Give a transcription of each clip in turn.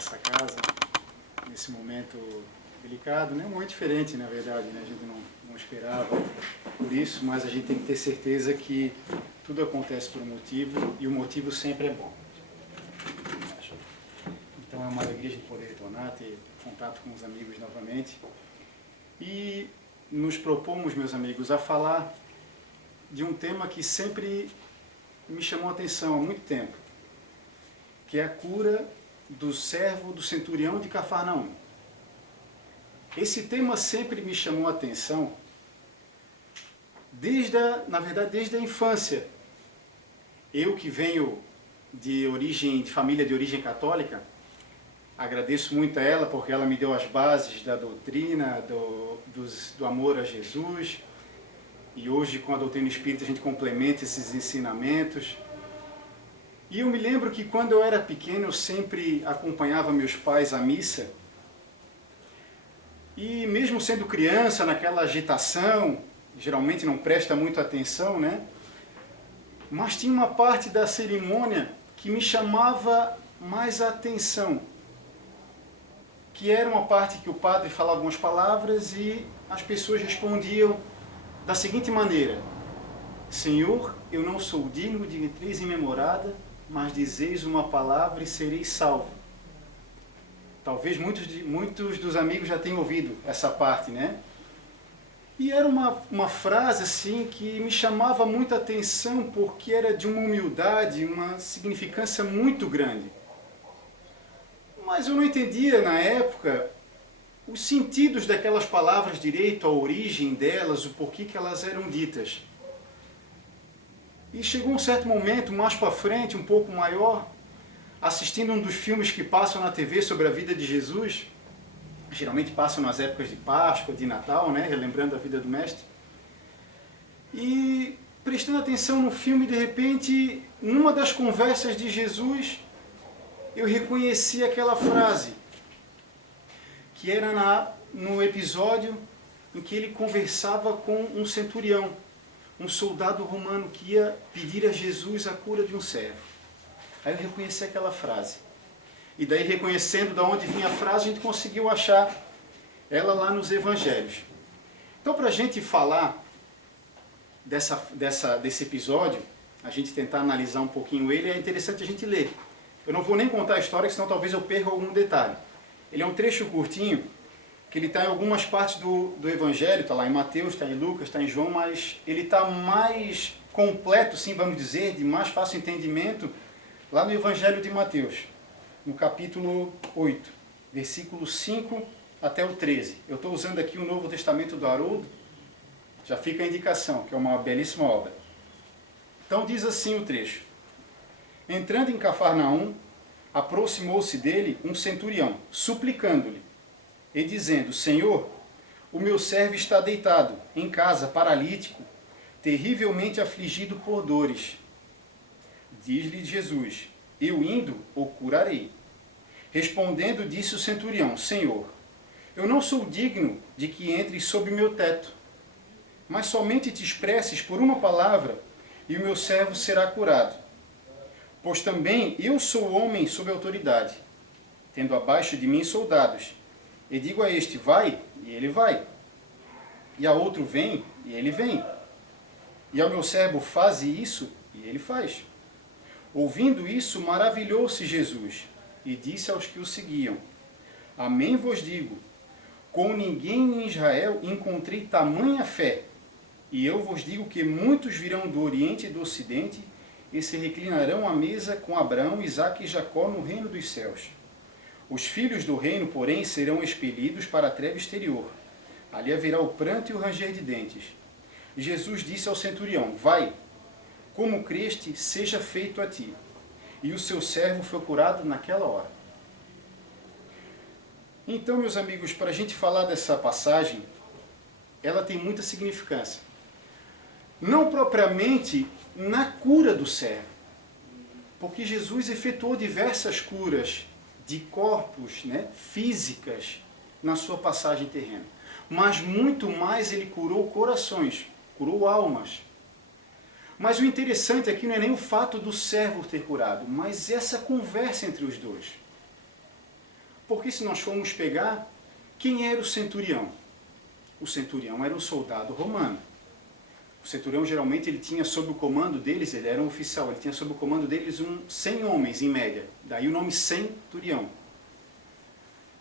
essa casa nesse momento delicado, né? Um momento diferente, na verdade, né? A gente não esperava por isso, mas a gente tem que ter certeza que tudo acontece por um motivo e o motivo sempre é bom. Então é uma alegria a gente poder retornar, ter contato com os amigos novamente. E nos propomos, meus amigos, a falar de um tema que sempre me chamou a atenção há muito tempo, que é a cura do servo do centurião de Cafarnaum. Esse tema sempre me chamou a atenção desde a infância. Eu que venho de família de origem católica, agradeço muito a ela porque ela me deu as bases da doutrina, do amor a Jesus. E hoje, com a doutrina espírita, a gente complementa esses ensinamentos. E eu me lembro que quando eu era pequeno, eu sempre acompanhava meus pais à missa. E mesmo sendo criança, naquela agitação, geralmente não presta muito atenção, né? Mas tinha uma parte da cerimônia que me chamava mais a atenção. Que era uma parte que o padre falava algumas palavras e as pessoas respondiam da seguinte maneira: Senhor, eu não sou digno de entreis em minha morada, mas dizeis uma palavra e sereis salvo. Talvez muitos dos amigos já tenham ouvido essa parte, né? E era uma frase assim que me chamava muita atenção porque era de uma humildade, uma significância muito grande. Mas eu não entendia na época os sentidos daquelas palavras direito, a origem delas, o porquê que elas eram ditas. E chegou um certo momento, mais para frente, um pouco maior, assistindo um dos filmes que passam na TV sobre a vida de Jesus, geralmente passam nas épocas de Páscoa, de Natal, né, relembrando a vida do Mestre, e prestando atenção no filme, de repente, numa das conversas de Jesus, eu reconheci aquela frase, que era no episódio em que ele conversava com um centurião, um soldado romano que ia pedir a Jesus a cura de um servo. Aí eu reconheci aquela frase. E daí, reconhecendo de onde vinha a frase, a gente conseguiu achar ela lá nos Evangelhos. Então, para a gente falar desse episódio, a gente tentar analisar um pouquinho ele, é interessante a gente ler. Eu não vou nem contar a história, senão talvez eu perca algum detalhe. Ele é um trecho curtinho, que ele está em algumas partes do Evangelho, está lá em Mateus, está em Lucas, está em João, mas ele está mais completo, sim, vamos dizer, de mais fácil entendimento, lá no Evangelho de Mateus, no capítulo 8, versículo 5 até o 13. Eu estou usando aqui o Novo Testamento do Haroldo, já fica a indicação, que é uma belíssima obra. Então diz assim o trecho: Entrando em Cafarnaum, aproximou-se dele um centurião, suplicando-lhe, e dizendo: Senhor, o meu servo está deitado em casa, paralítico, terrivelmente afligido por dores. Diz-lhe Jesus: Eu indo o curarei. Respondendo, disse o centurião: Senhor, eu não sou digno de que entres sob meu teto, mas somente te expresses por uma palavra, e o meu servo será curado. Pois também eu sou homem sob autoridade, tendo abaixo de mim soldados, e digo a este: vai, e ele vai, e a outro: vem, e ele vem, e ao meu servo: faze isso, e ele faz. Ouvindo isso, maravilhou-se Jesus, e disse aos que o seguiam: Amém vos digo, com ninguém em Israel encontrei tamanha fé, e eu vos digo que muitos virão do Oriente e do Ocidente, e se reclinarão à mesa com Abraão, Isaque e Jacó no reino dos céus. Os filhos do reino, porém, serão expelidos para a treva exterior. Ali haverá o pranto e o ranger de dentes. Jesus disse ao centurião: Vai, como creste, seja feito a ti. E o seu servo foi curado naquela hora. Então, meus amigos, para a gente falar dessa passagem, ela tem muita significância. Não propriamente na cura do servo, porque Jesus efetuou diversas curas de corpos, né, físicas na sua passagem terrena. Mas muito mais ele curou corações, curou almas. Mas o interessante aqui não é nem o fato do servo ter curado, mas essa conversa entre os dois. Porque se nós formos pegar, quem era o centurião? O centurião era um soldado romano. O centurião geralmente ele tinha sob o comando deles, ele era um oficial, ele tinha sob o comando deles 100 homens em média. Daí o nome centurião.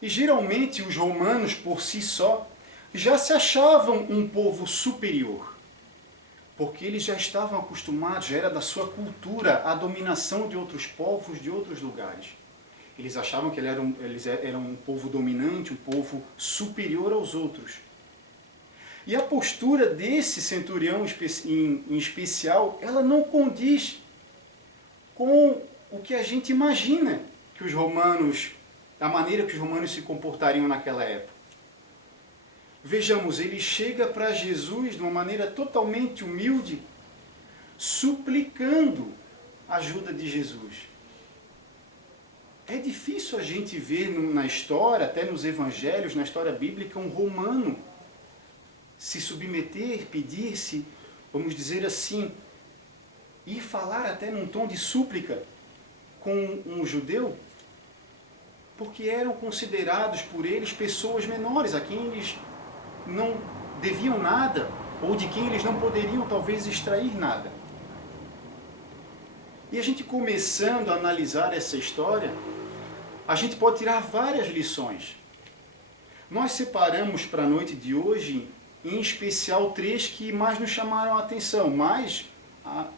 E geralmente os romanos por si só já se achavam um povo superior. Porque eles já estavam acostumados, já era da sua cultura, a dominação de outros povos, de outros lugares. Eles achavam que eles eram um povo dominante, um povo superior aos outros. E a postura desse centurião em especial, ela não condiz com o que a gente imagina que os romanos, a maneira que os romanos se comportariam naquela época. Vejamos, ele chega para Jesus de uma maneira totalmente humilde, suplicando a ajuda de Jesus. É difícil a gente ver na história, até nos evangelhos, na história bíblica, um romano se submeter, pedir-se, vamos dizer assim, ir falar até num tom de súplica com um judeu, porque eram considerados por eles pessoas menores, a quem eles não deviam nada, ou de quem eles não poderiam talvez extrair nada. E a gente começando a analisar essa história, a gente pode tirar várias lições. Nós separamos para a noite de hoje, em especial 3 que mais nos chamaram a atenção, mas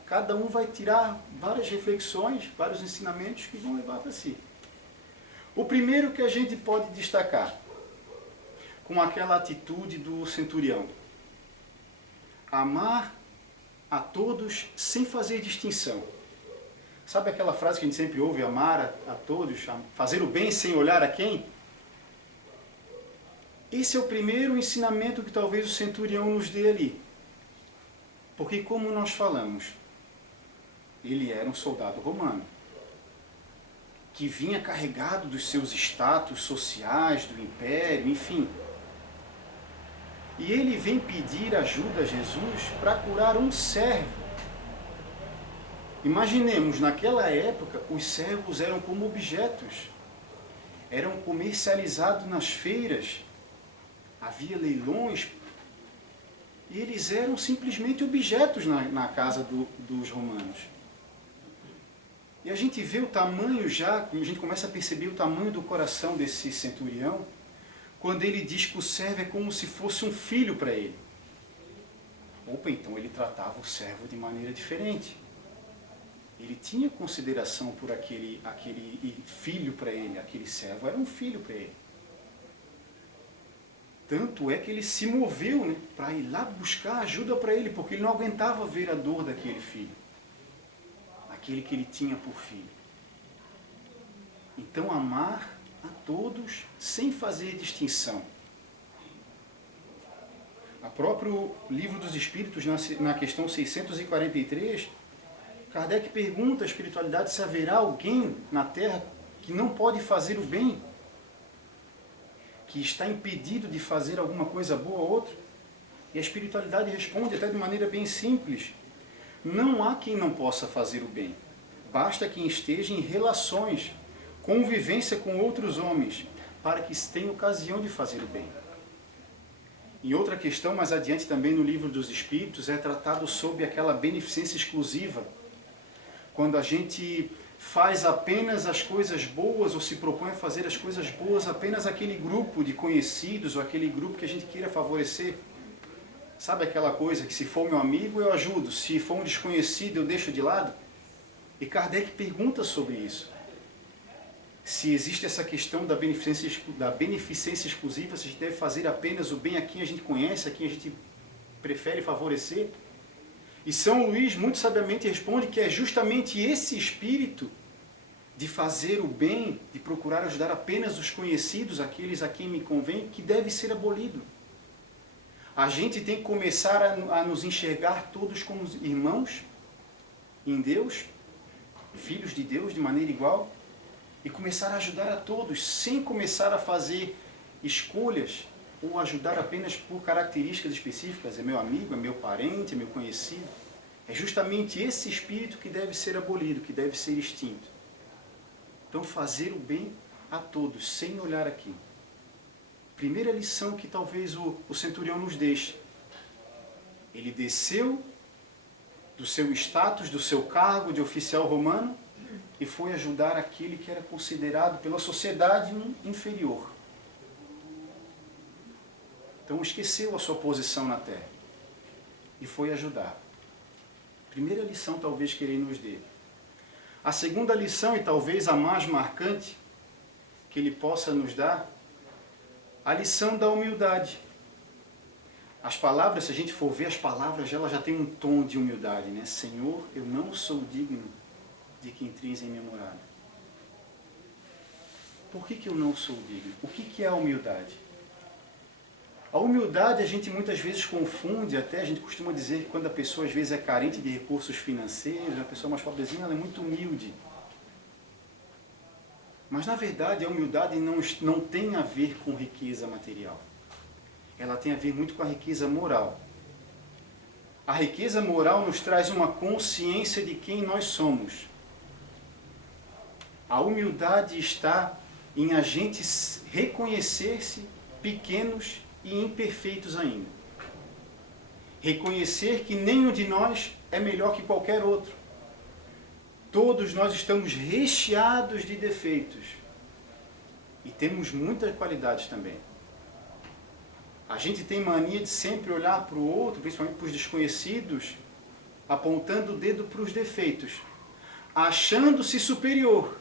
cada um vai tirar várias reflexões, vários ensinamentos que vão levar para si. O primeiro que a gente pode destacar, com aquela atitude do centurião: amar a todos sem fazer distinção. Sabe aquela frase que a gente sempre ouve, amar a todos, fazer o bem sem olhar a quem? Esse é o primeiro ensinamento que talvez o centurião nos dê ali. Porque, como nós falamos, ele era um soldado romano, que vinha carregado dos seus status sociais, do império, enfim. E ele vem pedir ajuda a Jesus para curar um servo. Imaginemos, naquela época, os servos eram como objetos. Eram comercializados nas feiras. Havia leilões. E eles eram simplesmente objetos na casa dos romanos. E a gente vê o tamanho já, a gente começa a perceber o tamanho do coração desse centurião, quando ele diz que o servo é como se fosse um filho para ele. Opa, então ele tratava o servo de maneira diferente. Ele tinha consideração por aquele filho para ele, aquele servo era um filho para ele. Tanto é que ele se moveu, né, para ir lá buscar ajuda para ele, porque ele não aguentava ver a dor daquele filho. Aquele que ele tinha por filho. Então, amar a todos sem fazer distinção. A próprio Livro dos Espíritos, na questão 643, Kardec pergunta à espiritualidade se haverá alguém na Terra que não pode fazer o bem, que está impedido de fazer alguma coisa boa a outro. E a espiritualidade responde até de maneira bem simples: não há quem não possa fazer o bem. Basta quem esteja em relações, convivência com outros homens, para que tenha ocasião de fazer o bem. Em outra questão, mais adiante também no Livro dos Espíritos, é tratado sobre aquela beneficência exclusiva. Quando a gente faz apenas as coisas boas, ou se propõe a fazer as coisas boas apenas aquele grupo de conhecidos, ou aquele grupo que a gente queira favorecer. Sabe aquela coisa que se for meu amigo eu ajudo, se for um desconhecido eu deixo de lado? E Kardec pergunta sobre isso. Se existe essa questão da beneficência exclusiva, se a gente deve fazer apenas o bem a quem a gente conhece, a quem a gente prefere favorecer. E São Luís muito sabiamente responde que é justamente esse espírito de fazer o bem, de procurar ajudar apenas os conhecidos, aqueles a quem me convém, que deve ser abolido. A gente tem que começar a nos enxergar todos como irmãos em Deus, filhos de Deus de maneira igual, e começar a ajudar a todos, sem começar a fazer escolhas ou ajudar apenas por características específicas, é meu amigo, é meu parente, é meu conhecido. É justamente esse espírito que deve ser abolido, que deve ser extinto. Então fazer o bem a todos, sem olhar aqui. Primeira lição que talvez o centurião nos deixe. Ele desceu do seu status, do seu cargo de oficial romano e foi ajudar aquele que era considerado pela sociedade um inferior. Então esqueceu a sua posição na terra e foi ajudar. Primeira lição talvez que ele nos dê. A segunda lição, e talvez a mais marcante, que ele possa nos dar, a lição da humildade. As palavras, se a gente for ver as palavras, elas já têm um tom de humildade, né? Senhor, eu não sou digno de que entres em minha morada. Por que eu não sou digno? O que é a humildade? A humildade a gente muitas vezes confunde, até a gente costuma dizer que quando a pessoa às vezes é carente de recursos financeiros, a pessoa mais pobrezinha, ela é muito humilde. Mas na verdade a humildade não tem a ver com riqueza material. Ela tem a ver muito com a riqueza moral. A riqueza moral nos traz uma consciência de quem nós somos. A humildade está em a gente reconhecer-se pequenos e imperfeitos ainda. Reconhecer que nenhum de nós é melhor que qualquer outro. Todos nós estamos recheados de defeitos. E temos muitas qualidades também. A gente tem mania de sempre olhar para o outro, principalmente para os desconhecidos, apontando o dedo para os defeitos, achando-se superior.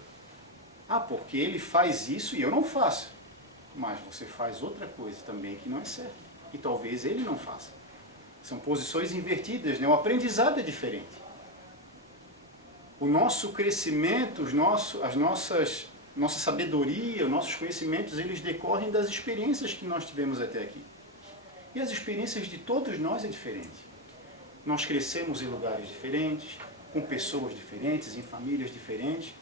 Ah, porque ele faz isso e eu não faço. Mas você faz outra coisa também que não é certa. E talvez ele não faça. São posições invertidas, né? O aprendizado é diferente. O nosso crescimento, a nossa sabedoria, os nossos conhecimentos, eles decorrem das experiências que nós tivemos até aqui. E as experiências de todos nós é diferente. Nós crescemos em lugares diferentes, com pessoas diferentes, em famílias diferentes.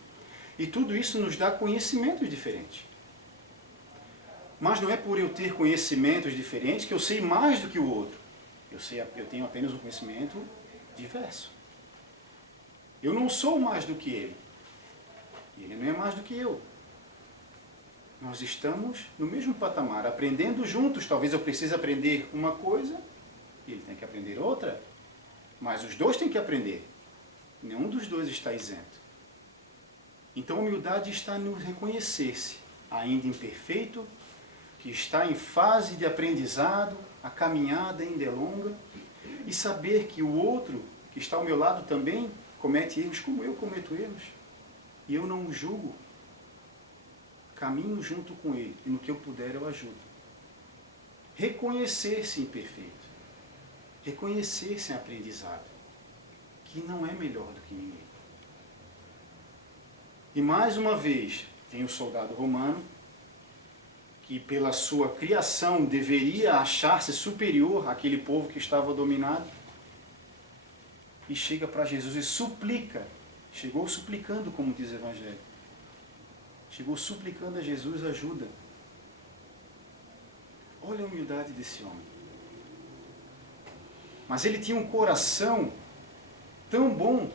E tudo isso nos dá conhecimentos diferentes. Mas não é por eu ter conhecimentos diferentes que eu sei mais do que o outro. Eu tenho apenas um conhecimento diverso. Eu não sou mais do que ele. E ele não é mais do que eu. Nós estamos no mesmo patamar, aprendendo juntos. Talvez eu precise aprender uma coisa e ele tem que aprender outra. Mas os dois têm que aprender. Nenhum dos dois está isento. Então a humildade está no reconhecer-se, ainda imperfeito, que está em fase de aprendizado, a caminhada ainda é longa, e saber que o outro, que está ao meu lado também, comete erros como eu cometo erros. E eu não o julgo. Caminho junto com ele, e no que eu puder eu ajudo. Reconhecer-se imperfeito. Reconhecer-se em aprendizado, que não é melhor do que ninguém. E mais uma vez, tem o soldado romano, que pela sua criação deveria achar-se superior àquele povo que estava dominado, e chega para Jesus e suplica, chegou suplicando, como diz o Evangelho, chegou suplicando a Jesus ajuda. Olha a humildade desse homem. Mas ele tinha um coração tão bom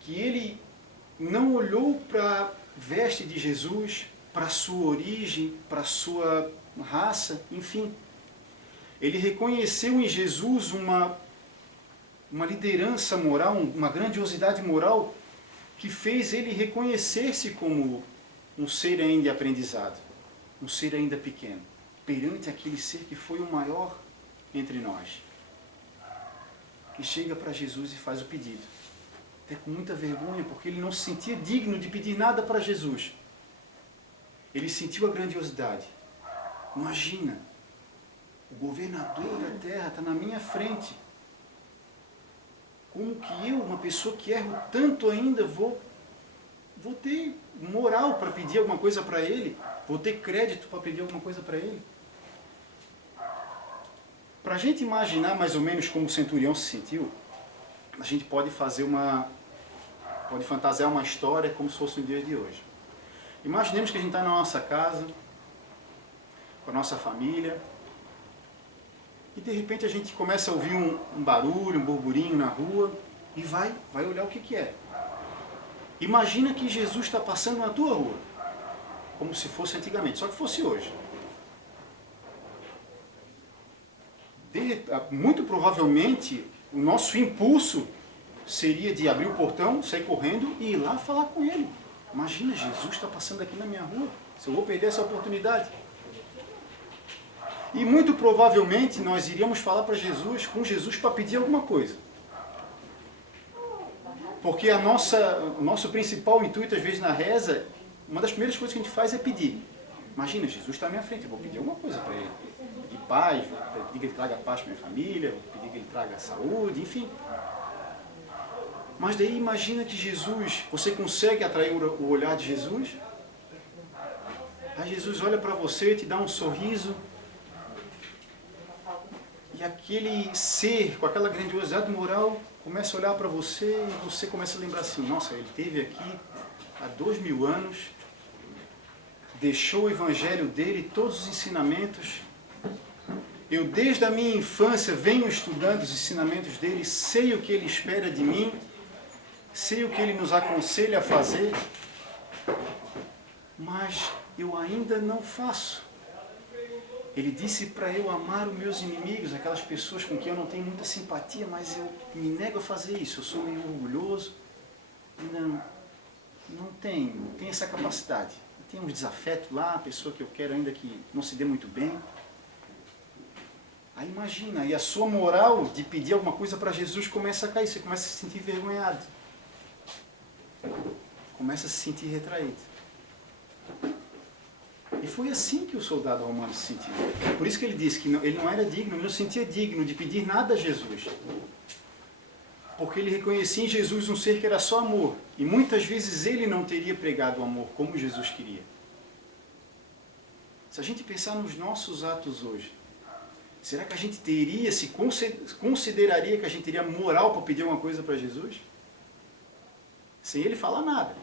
que ele não olhou para a veste de Jesus, para a sua origem, para a sua raça, enfim. Ele reconheceu em Jesus uma liderança moral, uma grandiosidade moral que fez ele reconhecer-se como um ser ainda aprendizado, um ser ainda pequeno, perante aquele ser que foi o maior entre nós. E chega para Jesus e faz o pedido. Até com muita vergonha, porque ele não se sentia digno de pedir nada para Jesus. Ele sentiu a grandiosidade. Imagina, o governador da terra está na minha frente. Como que eu, uma pessoa que erro tanto ainda, vou ter moral para pedir alguma coisa para ele? Vou ter crédito para pedir alguma coisa para ele? Para a gente imaginar mais ou menos como o centurião se sentiu, a gente pode fantasiar uma história como se fosse no dia de hoje. Imaginemos que a gente está na nossa casa, com a nossa família, e de repente a gente começa a ouvir um barulho, um burburinho na rua, e vai olhar o que é. Imagina que Jesus está passando na tua rua. como se fosse antigamente, só que fosse hoje. Muito provavelmente, o nosso impulso seria de abrir o portão, sair correndo e ir lá falar com ele. Imagina, Jesus está passando aqui na minha rua, se eu vou perder essa oportunidade. E muito provavelmente nós iríamos falar com Jesus para pedir alguma coisa. Porque o nosso principal intuito, às vezes, na reza, uma das primeiras coisas que a gente faz é pedir. Imagina, Jesus está à minha frente, eu vou pedir alguma coisa para ele. Pedir paz, vou pedir que ele traga paz para minha família, vou pedir que ele traga saúde, enfim. Mas daí imagina que Jesus, você consegue atrair o olhar de Jesus? Aí Jesus olha para você, te dá um sorriso, e aquele ser, com aquela grandiosidade moral, começa a olhar para você e você começa a lembrar assim, nossa, ele esteve aqui há 2000 anos, deixou o evangelho dele, todos os ensinamentos. Eu desde a minha infância venho estudando os ensinamentos dele, sei o que ele espera de mim, sei o que ele nos aconselha a fazer, mas eu ainda não faço. Ele disse para eu amar os meus inimigos, aquelas pessoas com quem eu não tenho muita simpatia, mas eu me nego a fazer isso. Eu sou meio orgulhoso e não tenho essa capacidade. Tem uns desafetos lá, a pessoa que eu quero ainda que não se dê muito bem. Aí imagina, e a sua moral de pedir alguma coisa para Jesus começa a cair, você começa a se sentir envergonhado. Começa a se sentir retraído. E foi assim que o soldado romano se sentiu. Por isso que ele disse que ele não era digno, ele não se sentia digno de pedir nada a Jesus. Porque ele reconhecia em Jesus um ser que era só amor. E muitas vezes ele não teria pregado o amor como Jesus queria. Se a gente pensar nos nossos atos hoje, será que a gente consideraria que a gente teria moral para pedir uma coisa para Jesus? Sem ele falar nada.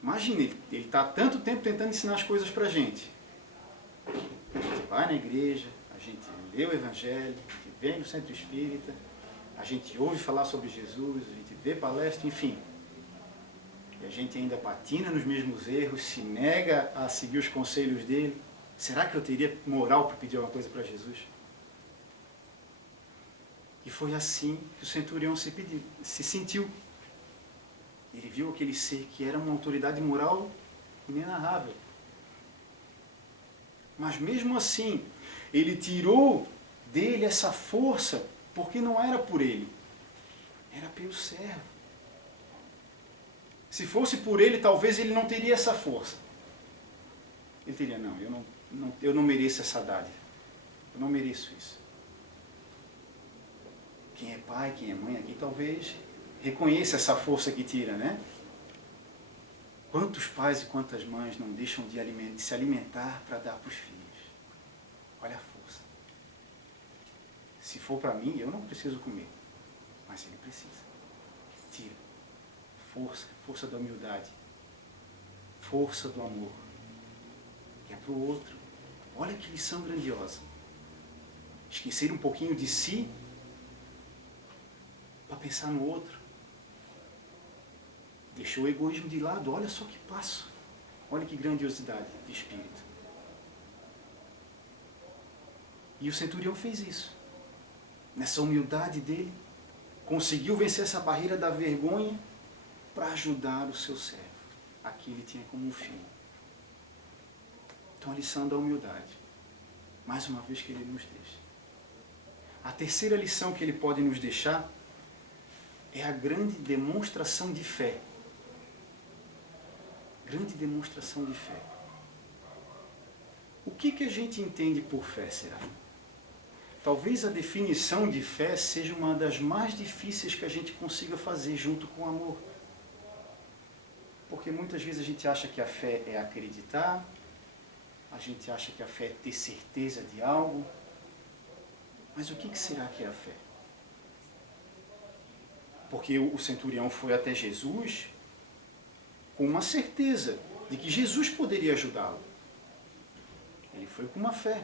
Imagina, ele está há tanto tempo tentando ensinar as coisas para a gente. A gente vai na igreja, a gente lê o Evangelho, a gente vem no centro espírita, a gente ouve falar sobre Jesus, a gente vê palestra, enfim. E a gente ainda patina nos mesmos erros, se nega a seguir os conselhos dele. Será que eu teria moral para pedir uma coisa para Jesus? E foi assim que o centurião se sentiu. Ele viu aquele ser que era uma autoridade moral inenarrável. Mas mesmo assim, ele tirou dele essa força, porque não era por ele, era pelo servo. Se fosse por ele, talvez ele não teria essa força. Ele teria, eu não mereço essa dádiva. Eu não mereço isso. Quem é pai, quem é mãe aqui, talvez reconheça essa força que tira, né? Quantos pais e quantas mães não deixam de se alimentar para dar para os filhos? Olha a força. Se for para mim, eu não preciso comer, mas ele precisa. Tira. Força da humildade, força do amor, que é para o outro. Olha que lição grandiosa. Esquecer um pouquinho de si para pensar no outro. Deixou o egoísmo de lado, olha só que passo. Olha que grandiosidade de espírito. E o centurião fez isso. Nessa humildade dele, conseguiu vencer essa barreira da vergonha para ajudar o seu servo. Aqui ele tinha como um filho. Então a lição da humildade. Mais uma vez que ele nos deixa. A terceira lição que ele pode nos deixar é a grande demonstração de fé. Grande demonstração de fé. O que a gente entende por fé, será? Talvez a definição de fé seja uma das mais difíceis que a gente consiga fazer junto com o amor. Porque muitas vezes a gente acha que a fé é acreditar, a gente acha que a fé é ter certeza de algo. Mas o que será que é a fé? Porque o centurião foi até Jesus com uma certeza de que Jesus poderia ajudá-lo. Ele foi com uma fé.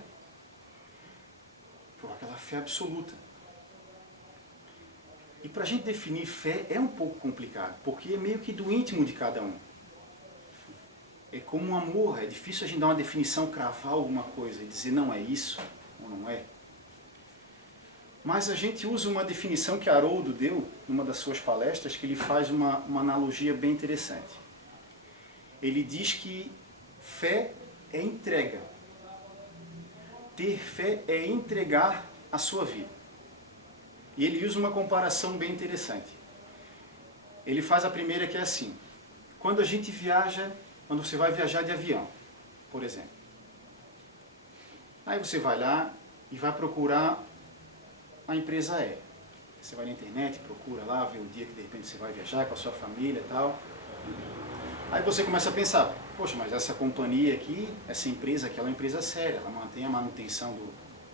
Por aquela fé absoluta. E para a gente definir fé é um pouco complicado, porque é meio que do íntimo de cada um. é como um amor, é difícil a gente dar uma definição, cravar alguma coisa e dizer não é isso ou não é. Mas a gente usa uma definição que Haroldo deu numa das suas palestras, que ele faz uma analogia bem interessante. Ele diz que fé é entrega. Ter fé é entregar a sua vida. E ele usa uma comparação bem interessante. Ele faz a primeira que é assim. Quando a gente viaja, quando você vai viajar de avião, por exemplo. Aí você vai lá e vai procurar a empresa aérea. Você vai na internet, procura lá, vê o dia que de repente você vai viajar com a sua família e tal. Aí você começa a pensar, poxa, mas essa companhia aqui, essa empresa aqui, ela é uma empresa séria, ela mantém a manutenção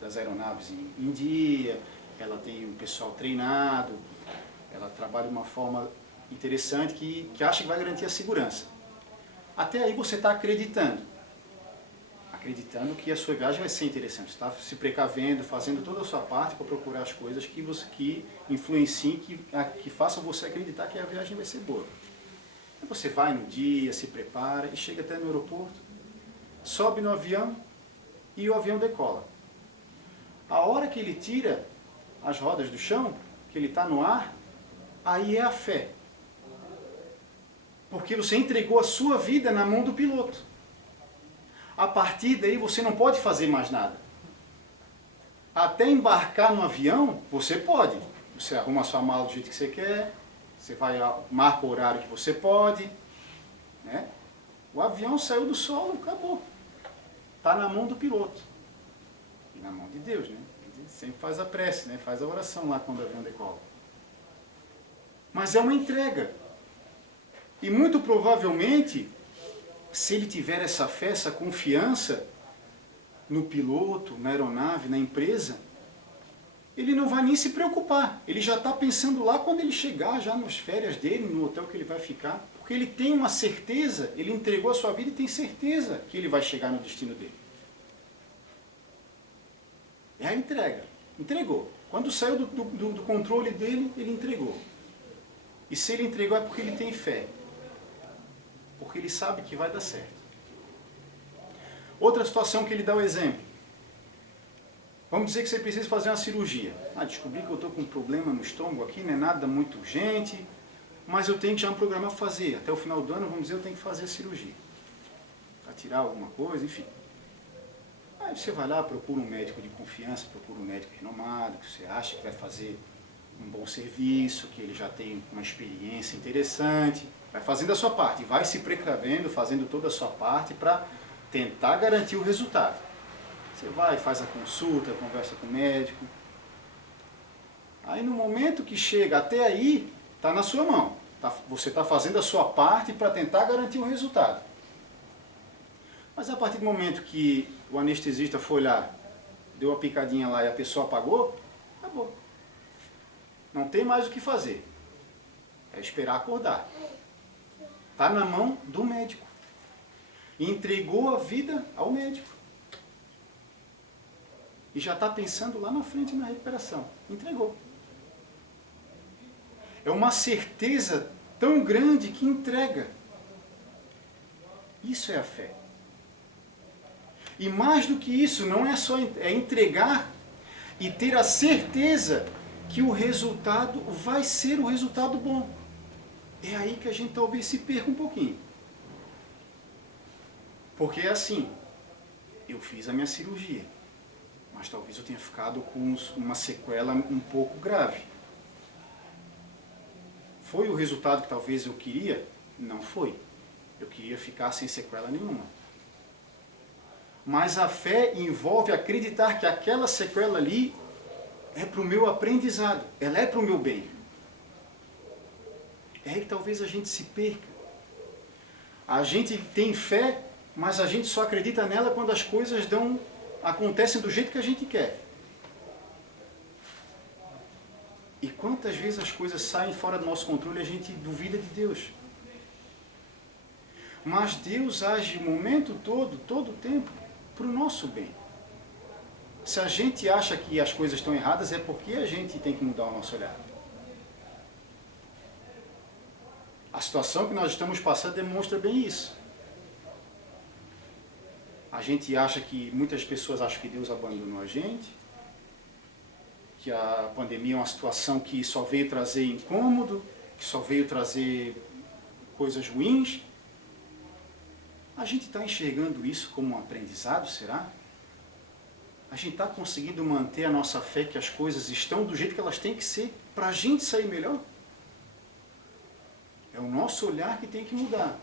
das aeronaves em dia, ela tem um pessoal treinado, ela trabalha de uma forma interessante que acha que vai garantir a segurança. Até aí você está acreditando que a sua viagem vai ser interessante. Você está se precavendo, fazendo toda a sua parte para procurar as coisas que influenciem, que façam você acreditar que a viagem vai ser boa. Aí você vai no dia, se prepara e chega até no aeroporto, sobe no avião e o avião decola. A hora que ele tira as rodas do chão, que ele está no ar, aí é a fé. Porque você entregou a sua vida na mão do piloto. A partir daí você não pode fazer mais nada. Até embarcar no avião, você pode. Você arruma a sua mala do jeito que você quer, você marca o horário que você pode. Né? O avião saiu do solo, acabou. Está na mão do piloto. E na mão de Deus, né? Ele sempre faz a prece, né? Faz a oração lá quando o avião decola. Mas é uma entrega. E muito provavelmente, se ele tiver essa fé, essa confiança no piloto, na aeronave, na empresa, ele não vai nem se preocupar. Ele já está pensando lá quando ele chegar, já nas férias dele, no hotel que ele vai ficar. Porque ele tem uma certeza, ele entregou a sua vida e tem certeza que ele vai chegar no destino dele. É a entrega. Entregou. Quando saiu do controle dele, ele entregou. E se ele entregou é porque ele tem fé. Porque ele sabe que vai dar certo. Outra situação que ele dá o exemplo. Vamos dizer que você precisa fazer uma cirurgia. Descobri que eu estou com um problema no estômago aqui, não é nada muito urgente, mas eu tenho que já me programar para fazer. Até o final do ano, vamos dizer, eu tenho que fazer a cirurgia. Para tirar alguma coisa, enfim. Aí você vai lá, procura um médico de confiança, procura um médico renomado, que você acha que vai fazer um bom serviço, que ele já tem uma experiência interessante. Vai fazendo a sua parte, vai se precavendo, fazendo toda a sua parte para tentar garantir o resultado. Você vai, faz a consulta, conversa com o médico. Aí no momento que chega até aí, está na sua mão. Você está fazendo a sua parte para tentar garantir o resultado. Mas a partir do momento que o anestesista foi lá, deu a picadinha lá e a pessoa apagou, acabou. Não tem mais o que fazer. É esperar acordar. Está na mão do médico. Entregou a vida ao médico. E já está pensando lá na frente na recuperação. Entregou. É uma certeza tão grande que entrega. Isso é a fé. E mais do que isso, não é só entregar e ter a certeza que o resultado vai ser o resultado bom. É aí que a gente talvez se perca um pouquinho. Porque é assim, eu fiz a minha cirurgia, mas talvez eu tenha ficado com uma sequela um pouco grave. Foi o resultado que talvez eu queria? Não foi. Eu queria ficar sem sequela nenhuma. Mas a fé envolve acreditar que aquela sequela ali é para o meu aprendizado, ela é para o meu bem. É aí que talvez a gente se perca. A gente tem fé, mas a gente só acredita nela quando as coisas acontecem do jeito que a gente quer. E quantas vezes as coisas saem fora do nosso controle e a gente duvida de Deus. Mas Deus age o momento todo o tempo, para o nosso bem. Se a gente acha que as coisas estão erradas, é porque a gente tem que mudar o nosso olhar. A situação que nós estamos passando demonstra bem isso. A gente acha que, muitas pessoas acham que Deus abandonou a gente, que a pandemia é uma situação que só veio trazer incômodo, que só veio trazer coisas ruins. A gente está enxergando isso como um aprendizado, será? A gente está conseguindo manter a nossa fé que as coisas estão do jeito que elas têm que ser para a gente sair melhor? É o nosso olhar que tem que mudar.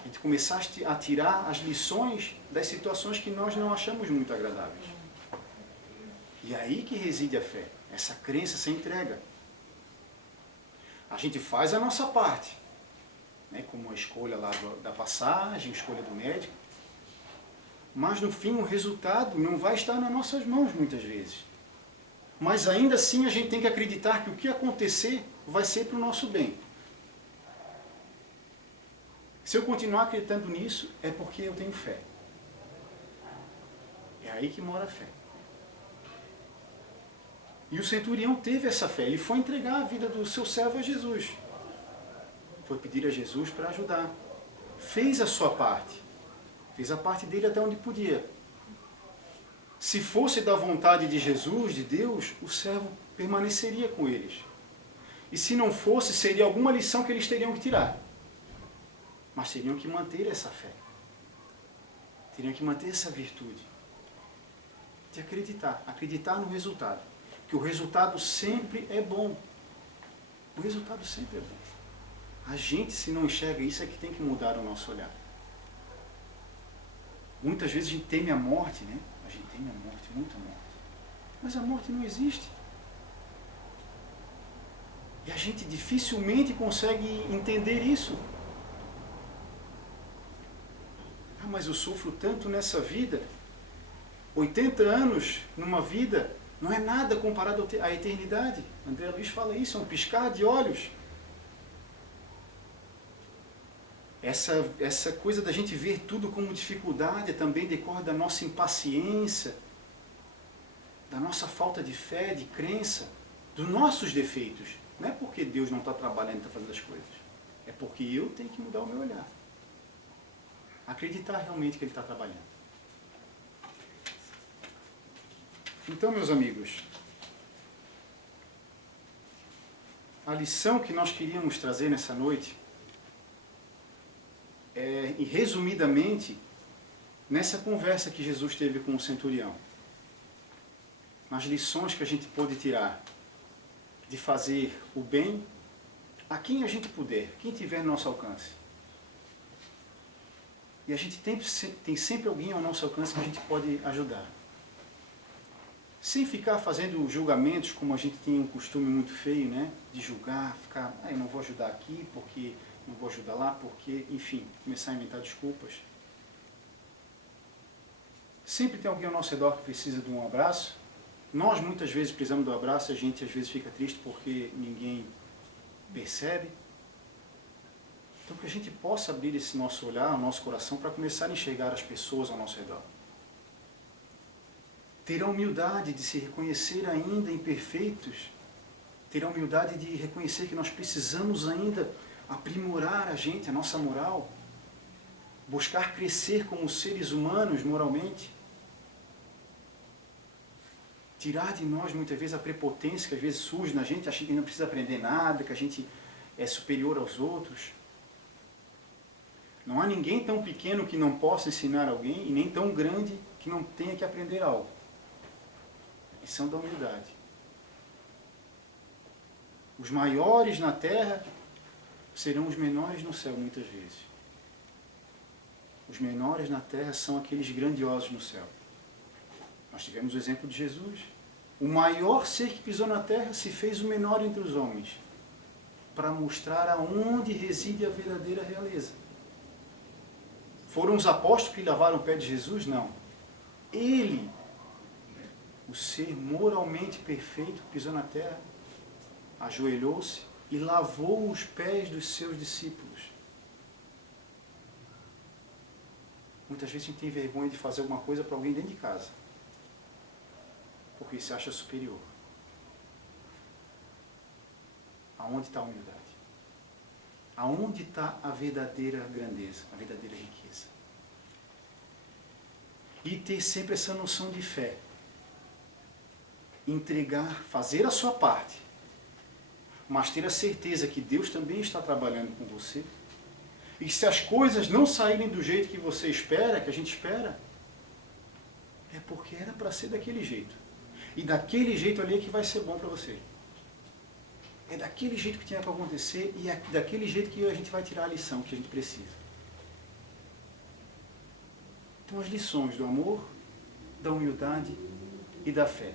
A gente começar a tirar as lições das situações que nós não achamos muito agradáveis. E é aí que reside a fé, essa crença, essa entrega. A gente faz a nossa parte, né, como a escolha lá da passagem, a escolha do médico, mas no fim o resultado não vai estar nas nossas mãos muitas vezes. Mas ainda assim a gente tem que acreditar que o que acontecer vai ser para o nosso bem. Se eu continuar acreditando nisso, é porque eu tenho fé. É aí que mora a fé. E o centurião teve essa fé, ele foi entregar a vida do seu servo a Jesus. Foi pedir a Jesus para ajudar. Fez a sua parte. Fez a parte dele até onde podia. Se fosse da vontade de Jesus, de Deus, o servo permaneceria com eles. E se não fosse, seria alguma lição que eles teriam que tirar. Mas teriam que manter essa fé. Teriam que manter essa virtude. De acreditar no resultado. Que o resultado sempre é bom. O resultado sempre é bom. A gente, se não enxerga isso, é que tem que mudar o nosso olhar. Muitas vezes a gente teme a morte, né? A gente teme a morte, muita morte. Mas a morte não existe. E a gente dificilmente consegue entender isso. Ah, mas eu sofro tanto nessa vida. 80 anos numa vida não é nada comparado à eternidade. André Luiz fala isso, é um piscar de olhos. Essa coisa da gente ver tudo como dificuldade também decorre da nossa impaciência, da nossa falta de fé, de crença, dos nossos defeitos. Não é porque Deus não está trabalhando, está fazendo as coisas. É porque eu tenho que mudar o meu olhar. Acreditar realmente que Ele está trabalhando. Então, meus amigos, a lição que nós queríamos trazer nessa noite e resumidamente, nessa conversa que Jesus teve com o centurião, nas lições que a gente pôde tirar de fazer o bem a quem a gente puder, quem tiver no nosso alcance. E a gente tem sempre alguém ao nosso alcance que a gente pode ajudar. Sem ficar fazendo julgamentos, como a gente tem um costume muito feio, né? De julgar, ficar, eu não vou ajudar aqui porque... não vou ajudar lá porque, enfim, começar a inventar desculpas. Sempre tem alguém ao nosso redor que precisa de um abraço. Nós muitas vezes precisamos do abraço e a gente às vezes fica triste porque ninguém percebe. Então que a gente possa abrir esse nosso olhar, o nosso coração para começar a enxergar as pessoas ao nosso redor. Ter a humildade de se reconhecer ainda imperfeitos. Ter a humildade de reconhecer que nós precisamos ainda aprimorar a gente, a nossa moral, buscar crescer como seres humanos moralmente, tirar de nós muitas vezes a prepotência que às vezes surge na gente, achando que não precisa aprender nada, que a gente é superior aos outros. Não há ninguém tão pequeno que não possa ensinar alguém e nem tão grande que não tenha que aprender algo. Lição da humildade. Os maiores na terra serão os menores no céu, muitas vezes. Os menores na terra são aqueles grandiosos no céu. Nós tivemos o exemplo de Jesus. O maior ser que pisou na terra se fez o menor entre os homens, para mostrar aonde reside a verdadeira realeza. Foram os apóstolos que lavaram o pé de Jesus? Não. Ele, o ser moralmente perfeito, pisou na terra, ajoelhou-se e lavou os pés dos seus discípulos. Muitas vezes a gente tem vergonha de fazer alguma coisa para alguém dentro de casa, porque se acha superior. Aonde está a humildade? Aonde está a verdadeira grandeza, a verdadeira riqueza? E ter sempre essa noção de fé. Entregar, fazer a sua parte, mas ter a certeza que Deus também está trabalhando com você. E se as coisas não saírem do jeito que você espera, que a gente espera, é porque era para ser daquele jeito. E daquele jeito ali é que vai ser bom para você. É daquele jeito que tinha que acontecer e é daquele jeito que a gente vai tirar a lição que a gente precisa. Então as lições do amor, da humildade e da fé.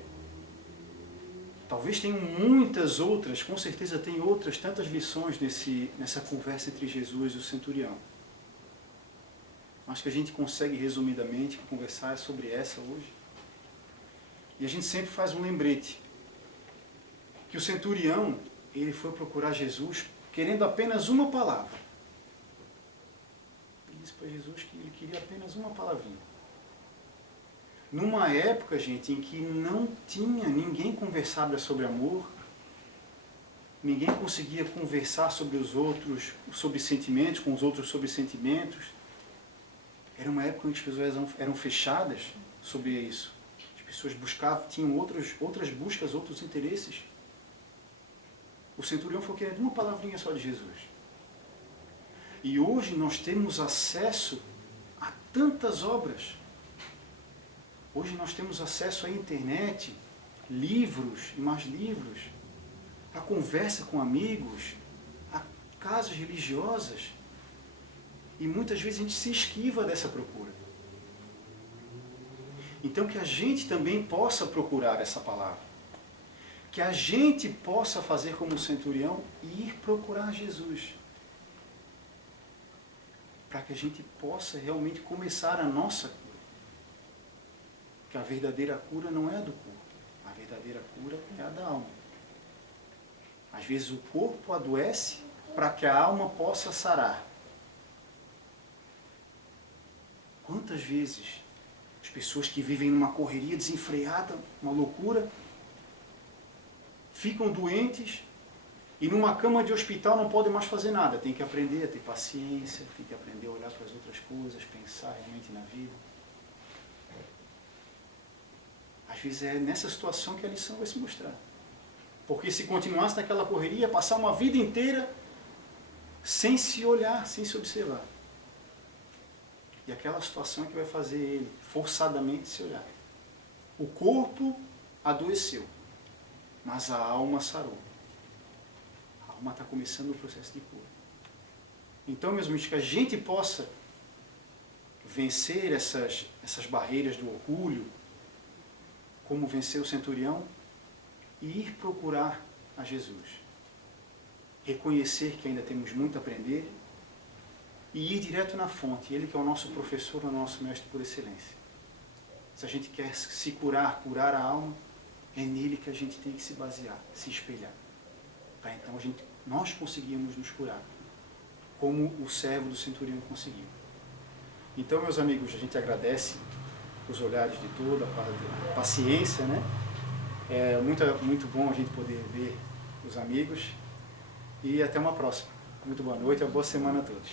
Talvez tenham muitas outras, com certeza tem outras tantas lições nessa conversa entre Jesus e o centurião. Mas que a gente consegue resumidamente conversar sobre essa hoje. E a gente sempre faz um lembrete. Que o centurião, ele foi procurar Jesus querendo apenas uma palavra. Ele disse para Jesus que ele queria apenas uma palavrinha. Numa época, gente, em que não tinha ninguém conversava sobre amor, ninguém conseguia conversar sobre os outros, sobre sentimentos, com os outros sobre sentimentos. Era uma época em que as pessoas eram fechadas sobre isso. As pessoas buscavam, tinham outras buscas, outros interesses. O centurião foi querendo uma palavrinha só de Jesus. E hoje nós temos acesso a tantas obras. Hoje nós temos acesso à internet, livros e mais livros, a conversa com amigos, a casas religiosas. E muitas vezes a gente se esquiva dessa procura. Então que a gente também possa procurar essa palavra. Que a gente possa fazer como o centurião e ir procurar Jesus. Para que a gente possa realmente começar a nossa cura. Que a verdadeira cura não é a do corpo. A verdadeira cura é a da alma. Às vezes o corpo adoece para que a alma possa sarar. Quantas vezes as pessoas que vivem numa correria desenfreada, uma loucura, ficam doentes e numa cama de hospital não podem mais fazer nada. Tem que aprender a ter paciência, tem que aprender a olhar para as outras coisas, pensar realmente na vida. Às vezes é nessa situação que a lição vai se mostrar. Porque se continuasse naquela correria, passar uma vida inteira sem se olhar, sem se observar. E aquela situação é que vai fazer ele forçadamente se olhar. O corpo adoeceu, mas a alma sarou. A alma está começando o processo de cura. Então, meus amigos, que a gente possa vencer essas barreiras do orgulho, como vencer o centurião, e ir procurar a Jesus. Reconhecer que ainda temos muito a aprender e ir direto na fonte. Ele que é o nosso professor, o nosso mestre por excelência. Se a gente quer se curar a alma, é nele que a gente tem que se basear, se espelhar. Para então nós conseguimos nos curar, como o servo do centurião conseguiu. Então, meus amigos, a gente agradece os olhares de toda a paciência, né? É muito bom a gente poder ver os amigos e até uma próxima. Muito boa noite e uma boa semana a todos.